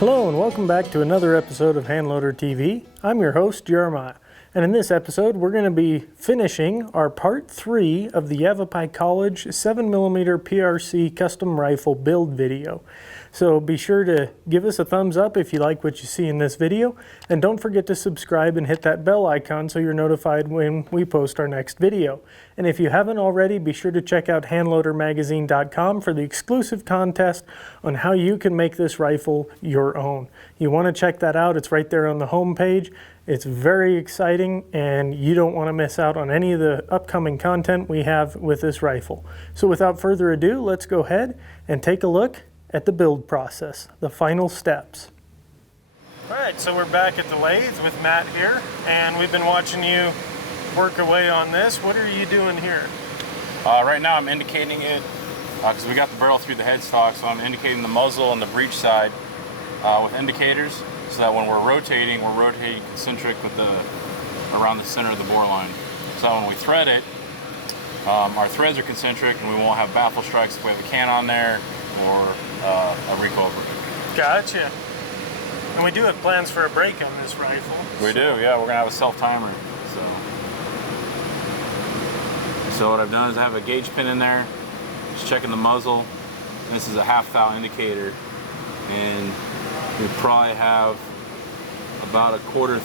Hello and welcome back to another episode of Handloader TV. I'm your host, Jeremiah, and in this episode we're going to be finishing our part 3 of the Yavapai College 7mm PRC custom rifle build video. So be sure to give us a thumbs up if you like what you see in this video, and don't forget to subscribe and hit that bell icon so you're notified when we post our next video. And if you haven't already, be sure to check out handloadermagazine.com for the exclusive contest on how you can make this rifle your own. You want to check that out. It's right there on the home page. It's very exciting and you don't want to miss out on any of the upcoming content we have with this rifle. So without further ado, let's go ahead and take a look at the build process, the final steps. All right, so we're back at the lathe with Matt here, and we've been watching you work away on this. What are you doing here? Right now I'm indicating it, because we got the barrel through the headstock, so I'm indicating the muzzle and the breech side with indicators, so that when we're rotating concentric with around the center of the bore line. So when we thread it, our threads are concentric and we won't have baffle strikes if we have a can on there or a recoil. Gotcha. And we do have plans for a brake on this rifle. We do, yeah. We're gonna have a self-timer. So what I've done is I have a gauge pin in there, just checking the muzzle. This is a half thou indicator, and we probably have about a quarter to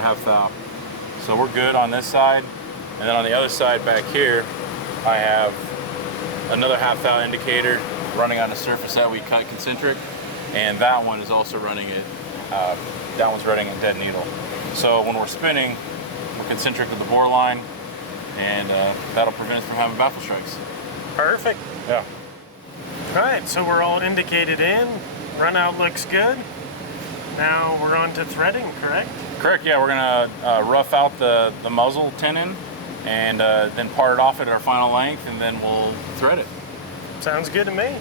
half thou. So we're good on this side, and then on the other side back here, I have another half thou indicator running on a surface that we cut concentric, and that one is also running it. That one's running a dead needle. So when we're spinning, we're concentric with the bore line, and that'll prevent us from having baffle strikes. Perfect. Yeah. All right, so we're all indicated in. Runout looks good. Now we're on to threading, correct? Correct, yeah. We're gonna rough out the muzzle tenon and then part it off at our final length, and then we'll thread it. Sounds good to me.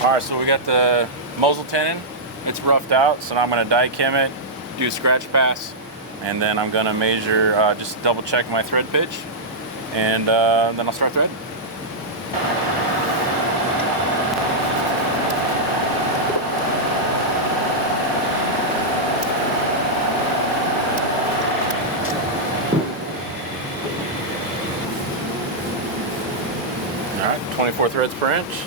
Alright, so we got the muzzle tenon. It's roughed out, so now I'm going to die chem it, do a scratch pass, and then I'm going to measure, just double check my thread pitch, and then I'll start thread. Alright, 24 threads per inch.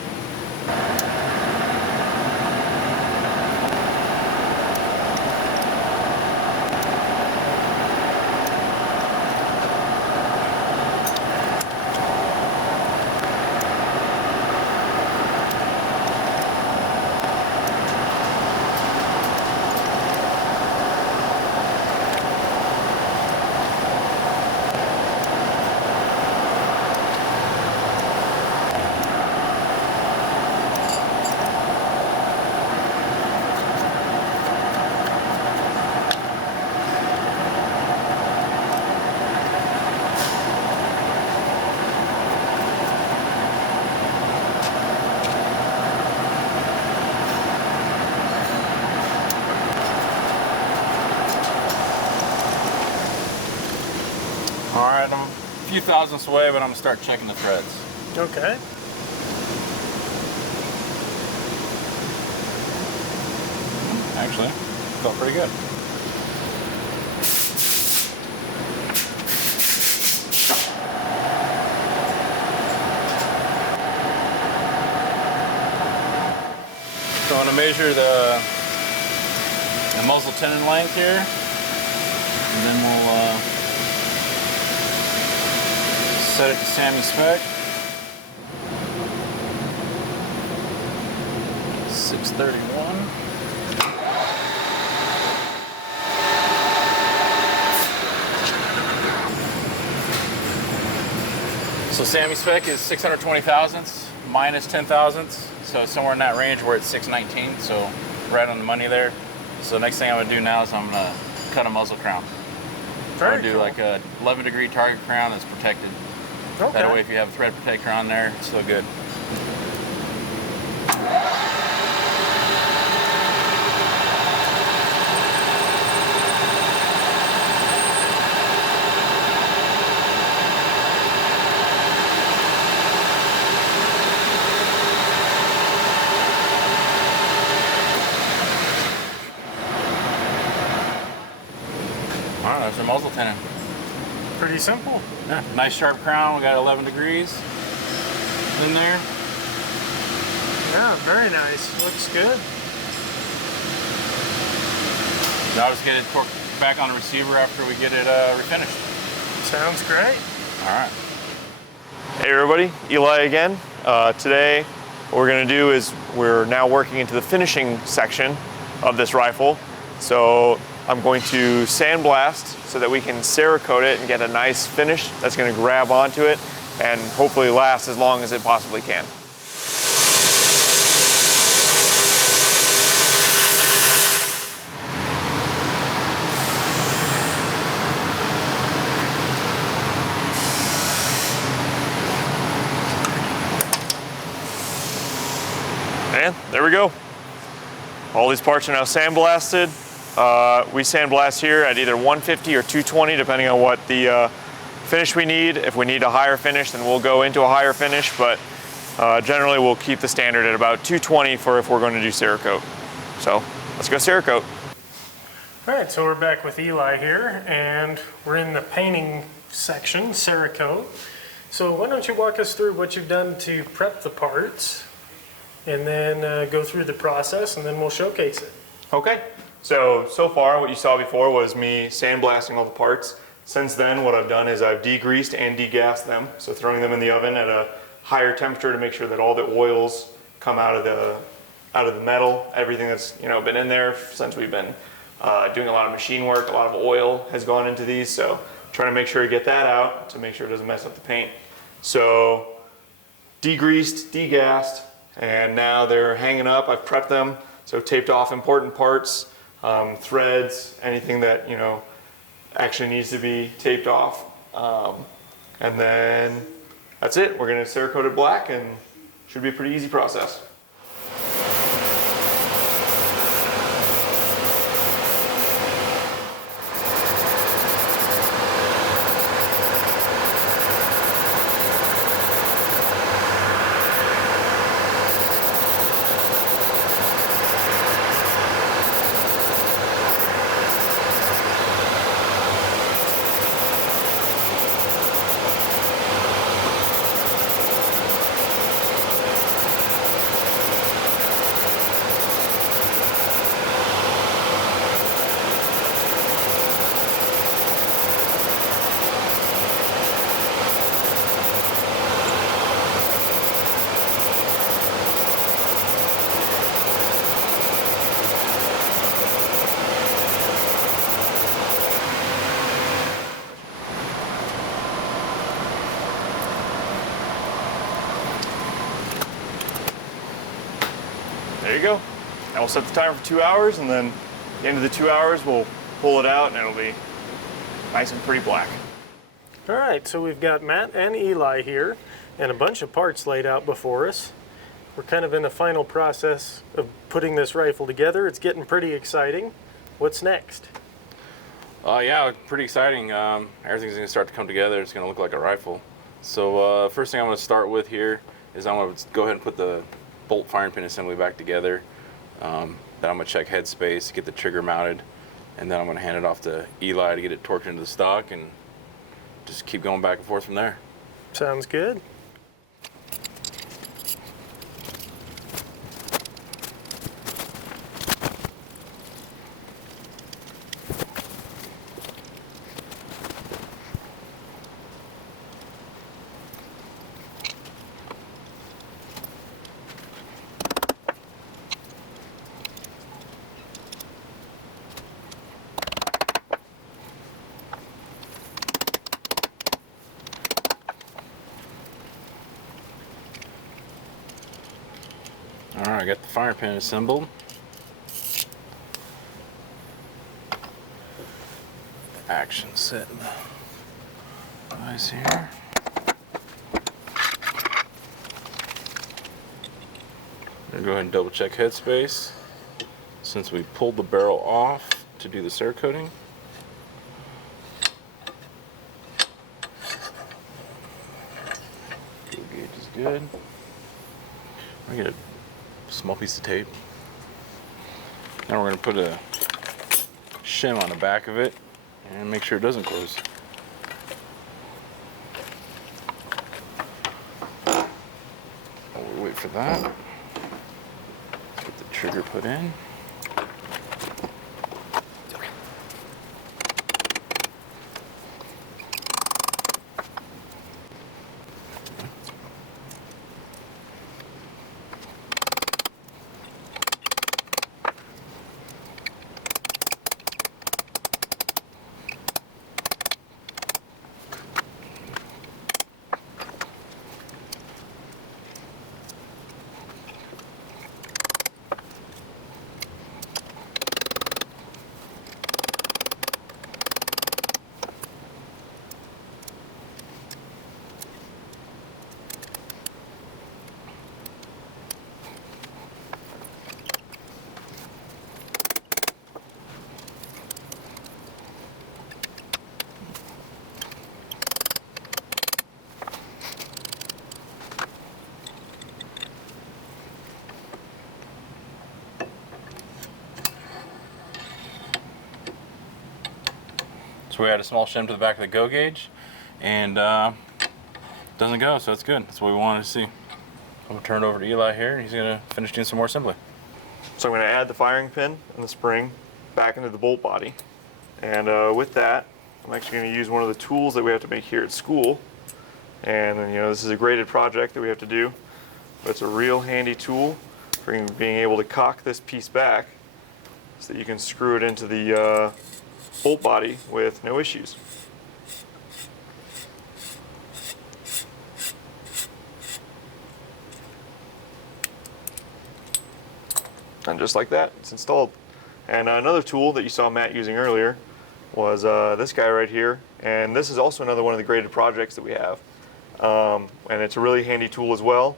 All right, I'm a few thousandths away, but I'm gonna start checking the threads. Okay. Actually, felt pretty good. So I'm gonna measure the muzzle tenon length here, and then we'll set it to Sammy spec. 631. So Sammy spec is 620 thousandths minus 10 thousandths. So somewhere in that range where it's 619. So right on the money there. So the next thing I'm gonna do now is I'm gonna cut a muzzle crown. I'm gonna do like a 11-degree target crown that's protected. Okay. That way if you have a thread protector on there, it's still good. All right, there's our muzzle tenon. Pretty simple. Yeah, nice sharp crown. We got 11 degrees in there. Yeah, very nice. Looks good. Now I'll just get it torqued back on the receiver after we get it refinished. Sounds great. All right. Hey everybody, Eli again. Today what we're going to do is we're now working into the finishing section of this rifle. So I'm going to sandblast so that we can Cerakote it and get a nice finish that's going to grab onto it and hopefully last as long as it possibly can. And there we go. All these parts are now sandblasted. We sandblast here at either 150 or 220, depending on what the finish we need. If we need a higher finish, then we'll go into a higher finish, but generally we'll keep the standard at about 220 for if we're going to do Cerakote. So let's go Cerakote. All right, so we're back with Eli here, and we're in the painting section, Cerakote. So why don't you walk us through what you've done to prep the parts, and then go through the process, and then we'll showcase it. Okay. So far what you saw before was me sandblasting all the parts. Since then what I've done is I've degreased and degassed them. So throwing them in the oven at a higher temperature to make sure that all the oils come out of the metal. Everything that's been in there since we've been doing a lot of machine work, a lot of oil has gone into these. So trying to make sure to get that out to make sure it doesn't mess up the paint. So degreased, degassed, and now they're hanging up. I've prepped them. So taped off important parts. Threads, anything that actually needs to be taped off, and then that's it. We're going to Cerakote it black, and should be a pretty easy process. There you go. Now we'll set the timer for 2 hours, and then at the end of the 2 hours, we'll pull it out, and it'll be nice and pretty black. All right, so we've got Matt and Eli here, and a bunch of parts laid out before us. We're kind of in the final process of putting this rifle together. It's getting pretty exciting. What's next? Yeah, pretty exciting. Everything's gonna start to come together. It's gonna look like a rifle. So first thing I'm gonna start with here is I'm gonna go ahead and put the bolt firing pin assembly back together. Then I'm gonna check headspace, get the trigger mounted, and then I'm gonna hand it off to Eli to get it torqued into the stock and just keep going back and forth from there. Sounds good. Alright, I got the firing pin assembled. Action set in the device here. I'm gonna go ahead and double check headspace since we pulled the barrel off to do the Cerakoting. Fuel gauge is good. I get a small piece of tape. Now we're going to put a shim on the back of it and make sure it doesn't close. While we wait for that, get the trigger put in. So we add a small shim to the back of the go gauge, and doesn't go, so it's good. That's what we wanted to see. I'm gonna turn it over to Eli here, and he's gonna finish doing some more assembly. So I'm going to add the firing pin and the spring back into the bolt body. And with that, I'm actually going to use one of the tools that we have to make here at school. And this is a graded project that we have to do, but it's a real handy tool for being able to cock this piece back so that you can screw it into the bolt body with no issues. And just like that, it's installed. And another tool that you saw Matt using earlier was this guy right here. And this is also another one of the graded projects that we have. And it's a really handy tool as well.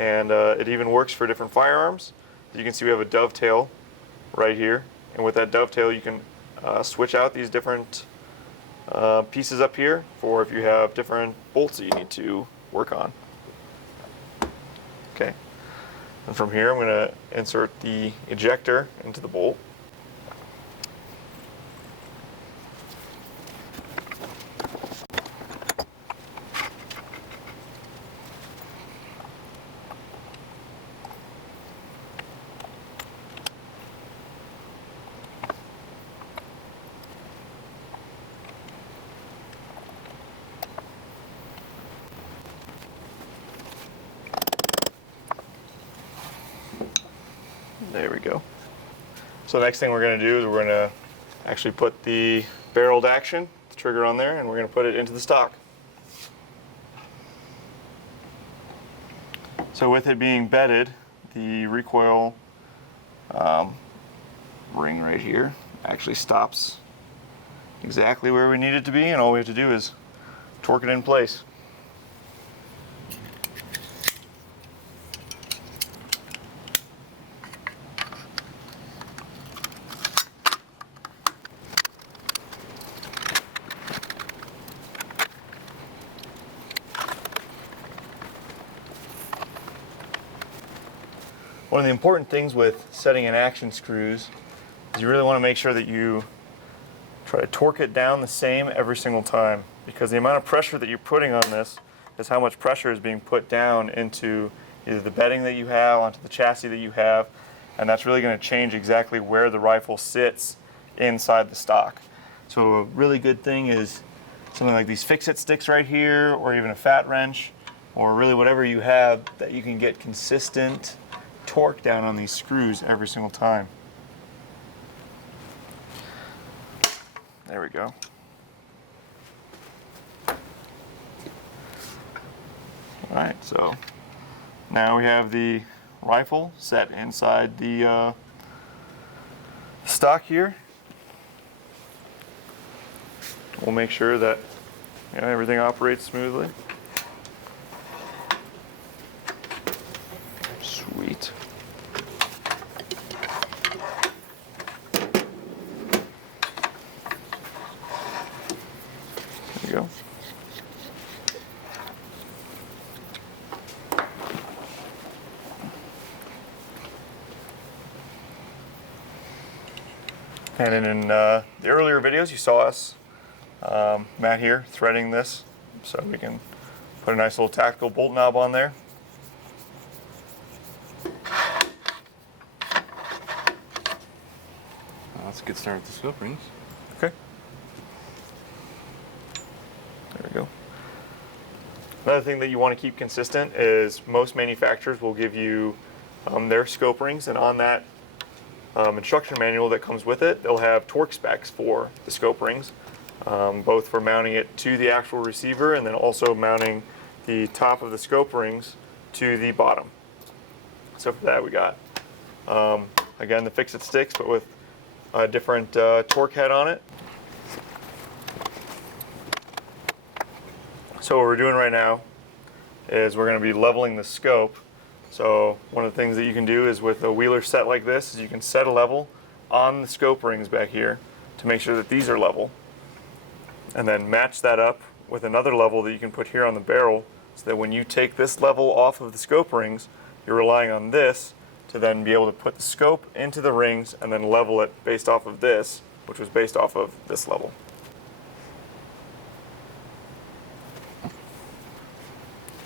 And it even works for different firearms. You can see we have a dovetail right here. And with that dovetail, you can switch out these different pieces up here for if you have different bolts that you need to work on. Okay. And from here, I'm going to insert the ejector into the bolt. There we go. So the next thing we're going to do is we're going to actually put the barreled action, the trigger on there, and we're going to put it into the stock. So with it being bedded, the recoil ring right here actually stops exactly where we need it to be, and all we have to do is torque it in place. One of the important things with setting in action screws is you really want to make sure that you try to torque it down the same every single time, because the amount of pressure that you're putting on this is how much pressure is being put down into either the bedding that you have, onto the chassis that you have, and that's really going to change exactly where the rifle sits inside the stock. So a really good thing is something like these fix-it sticks right here, or even a fat wrench, or really whatever you have that you can get consistent torque down on these screws every single time. There we go. All right, so now we have the rifle set inside the stock here. We'll make sure that everything operates smoothly. Sweet. There we go. And in the earlier videos, you saw us, Matt here, threading this so we can put a nice little tactical bolt knob on there. That's a good start with the scope rings. Okay. There we go. Another thing that you want to keep consistent is most manufacturers will give you their scope rings, and on that instruction manual that comes with it, they'll have torque specs for the scope rings, both for mounting it to the actual receiver and then also mounting the top of the scope rings to the bottom. So for that we got, again, the fix-it sticks, but with a different torque head on it. So what we're doing right now is we're going to be leveling the scope. So one of the things that you can do is with a wheeler set like this is you can set a level on the scope rings back here to make sure that these are level, and then match that up with another level that you can put here on the barrel, so that when you take this level off of the scope rings, you're relying on this to then be able to put the scope into the rings and then level it based off of this, which was based off of this level.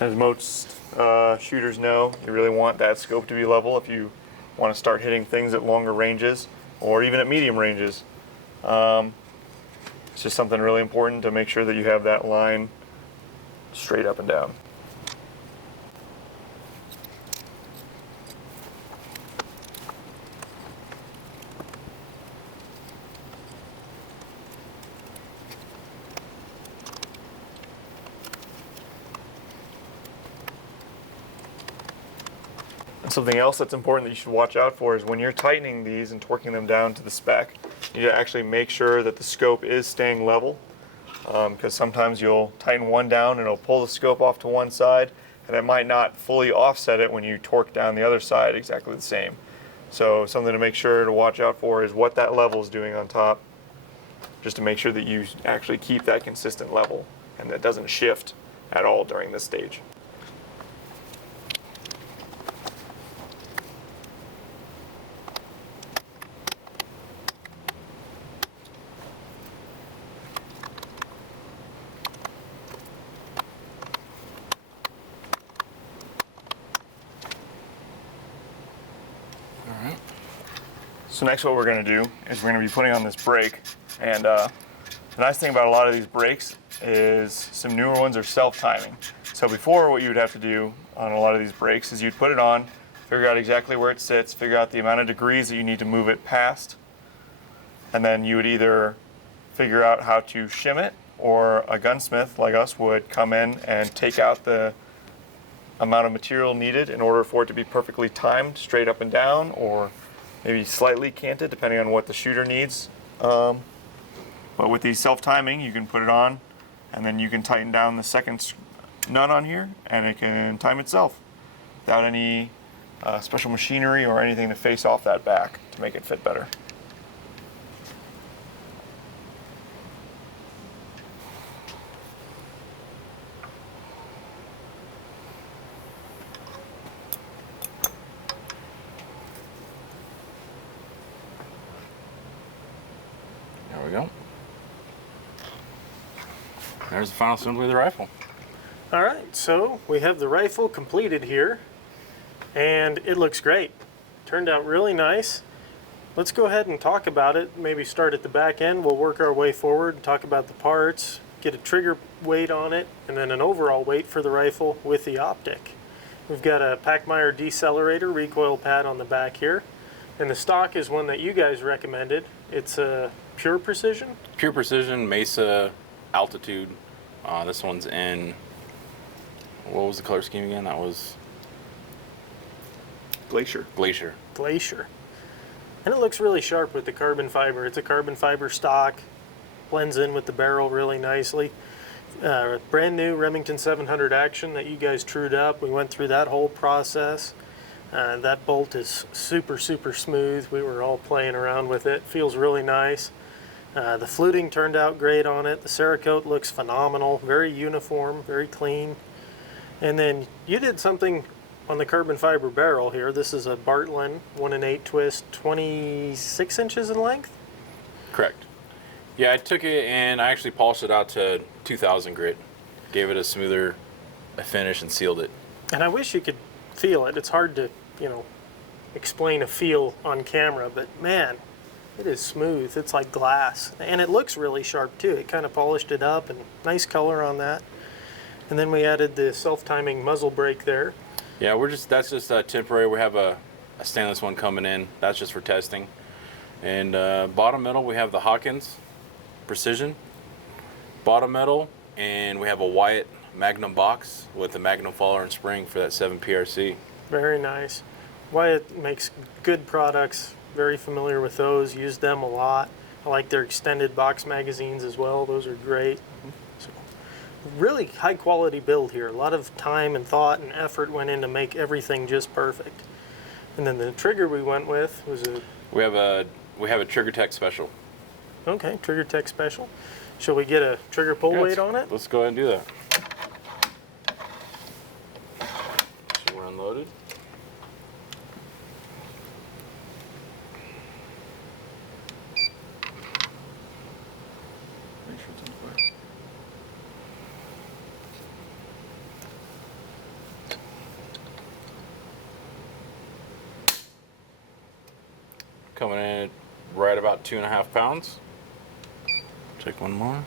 As most shooters know, you really want that scope to be level if you want to start hitting things at longer ranges or even at medium ranges. It's just something really important to make sure that you have that line straight up and down. Something else that's important that you should watch out for is when you're tightening these and torquing them down to the spec, you need to actually make sure that the scope is staying level, because sometimes you'll tighten one down and it'll pull the scope off to one side, and it might not fully offset it when you torque down the other side exactly the same. So something to make sure to watch out for is what that level is doing on top, just to make sure that you actually keep that consistent level and that doesn't shift at all during this stage. So next what we're going to do is we're going to be putting on this brake, and the nice thing about a lot of these brakes is some newer ones are self-timing. So before, what you would have to do on a lot of these brakes is you'd put it on, figure out exactly where it sits, figure out the amount of degrees that you need to move it past, and then you would either figure out how to shim it, or a gunsmith like us would come in and take out the amount of material needed in order for it to be perfectly timed straight up and down, or maybe slightly canted depending on what the shooter needs. But with these self-timing, you can put it on and then you can tighten down the second nut on here and it can time itself without any special machinery or anything to face off that back to make it fit better. There's the final assembly of the rifle. All right, so we have the rifle completed here, and it looks great. Turned out really nice. Let's go ahead and talk about it. Maybe start at the back end. We'll work our way forward and talk about the parts, get a trigger weight on it, and then an overall weight for the rifle with the optic. We've got a Pachmayr decelerator recoil pad on the back here, and the stock is one that you guys recommended. It's a Pure Precision? Pure Precision, Mesa, Altitude. This one's in, what was the color scheme again? That was Glacier. Glacier. Glacier. And it looks really sharp with the carbon fiber. It's a carbon fiber stock, blends in with the barrel really nicely. Brand new Remington 700 action that you guys trued up. We went through that whole process. That bolt is super, super smooth. We were all playing around with it. Feels really nice. The fluting turned out great on it. The Cerakote looks phenomenal. Very uniform, very clean. And then you did something on the carbon fiber barrel here. This is a Bartlett 1 8 twist, 26 inches in length? Correct. Yeah, I took it and I actually polished it out to 2000 grit. Gave it a smoother finish and sealed it. And I wish you could feel it. It's hard to, explain a feel on camera, but man, it is smooth. It's like glass. And it looks really sharp too. It kind of polished it up, and nice color on that. And then we added the self-timing muzzle brake there. Yeah, that's just temporary. We have a stainless one coming in. That's just for testing. And bottom metal, we have the Hawkins Precision bottom metal, and we have a Wyatt Magnum box with a Magnum follower and spring for that 7 PRC. Very nice. Wyatt makes good products. Very familiar with those. Used them a lot. I like their extended box magazines as well. Those are great. So, really high quality build here. A lot of time and thought and effort went in to make everything just perfect. And then the trigger we went with was a... We have a Trigger Tech Special. Okay, Trigger Tech Special. Shall we get a trigger pull weight on it? Let's go ahead and do that. So we're unloaded. Make sure it's on fire. Coming in at right about 2.5 pounds. Take one more.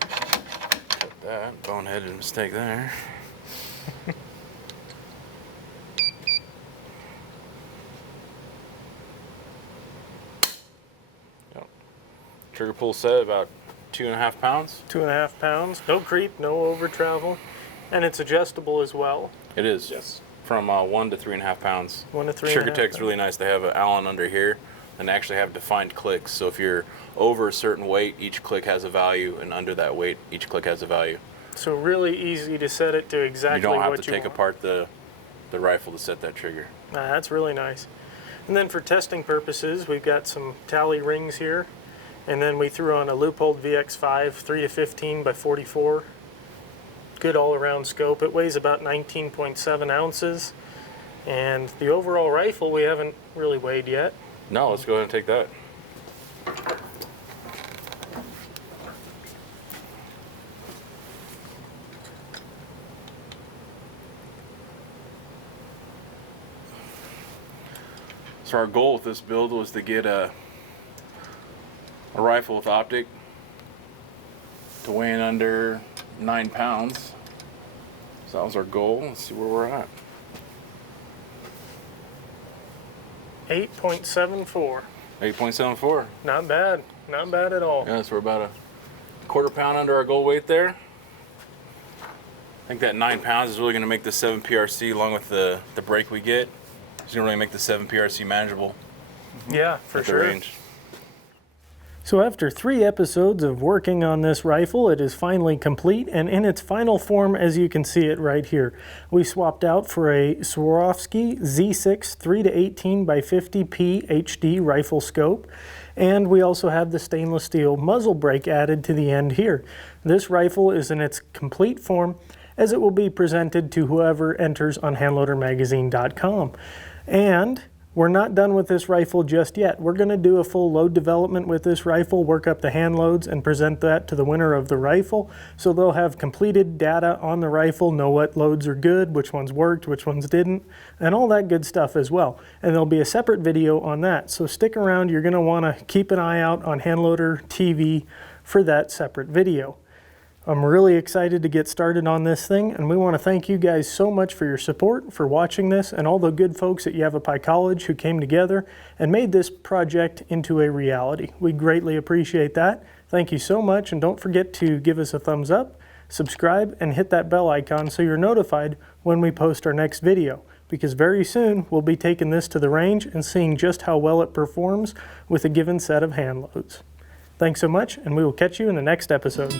Cut that. Boneheaded mistake there. Yep. Trigger pull set about 2.5 pounds. 2.5 pounds. No creep, no over travel. And it's adjustable as well. It is. Yes. From 1 to 3.5 pounds. 1 to 3.5 Trigger Tech's pounds. really nice. They have an Allen under here and they actually have defined clicks. So if you're over a certain weight, each click has a value, and under that weight, each click has a value. So really easy to set it to exactly You don't have what to take want. apart the rifle to set that trigger. That's really nice. And then for testing purposes, we've got some tally rings here. And then we threw on a Leupold VX5 3 to 15 by 44. Good all-around scope. It weighs about 19.7 ounces. And the overall rifle we haven't really weighed yet. No, let's go ahead and take that. So our goal with this build was to get a rifle with optic to weigh in under 9 pounds. So that was our goal. Let's see where we're at. 8.74. 8.74. Not bad. Not bad at all. Yeah, so we're about a quarter pound under our goal weight there. I think that 9 pounds is really going to make the 7 PRC, along with the brake we get, it's going to really make the 7 PRC manageable Yeah, for at the sure. range. So after 3 episodes of working on this rifle, it is finally complete and in its final form as you can see it right here. We swapped out for a Swarovski Z6 3 to 18 by 50p HD rifle scope, and we also have the stainless steel muzzle brake added to the end here. This rifle is in its complete form, as it will be presented to whoever enters on handloadermagazine.com. And we're not done with this rifle just yet. We're going to do a full load development with this rifle, work up the hand loads, and present that to the winner of the rifle. So they'll have completed data on the rifle, know what loads are good, which ones worked, which ones didn't, and all that good stuff as well. And there'll be a separate video on that. So stick around. You're going to want to keep an eye out on Handloader TV for that separate video. I'm really excited to get started on this thing, and we want to thank you guys so much for your support, for watching this, and all the good folks at Yavapai College who came together and made this project into a reality. We greatly appreciate that. Thank you so much, and don't forget to give us a thumbs up, subscribe, and hit that bell icon so you're notified when we post our next video, because very soon we'll be taking this to the range and seeing just how well it performs with a given set of hand loads. Thanks so much, and we will catch you in the next episode.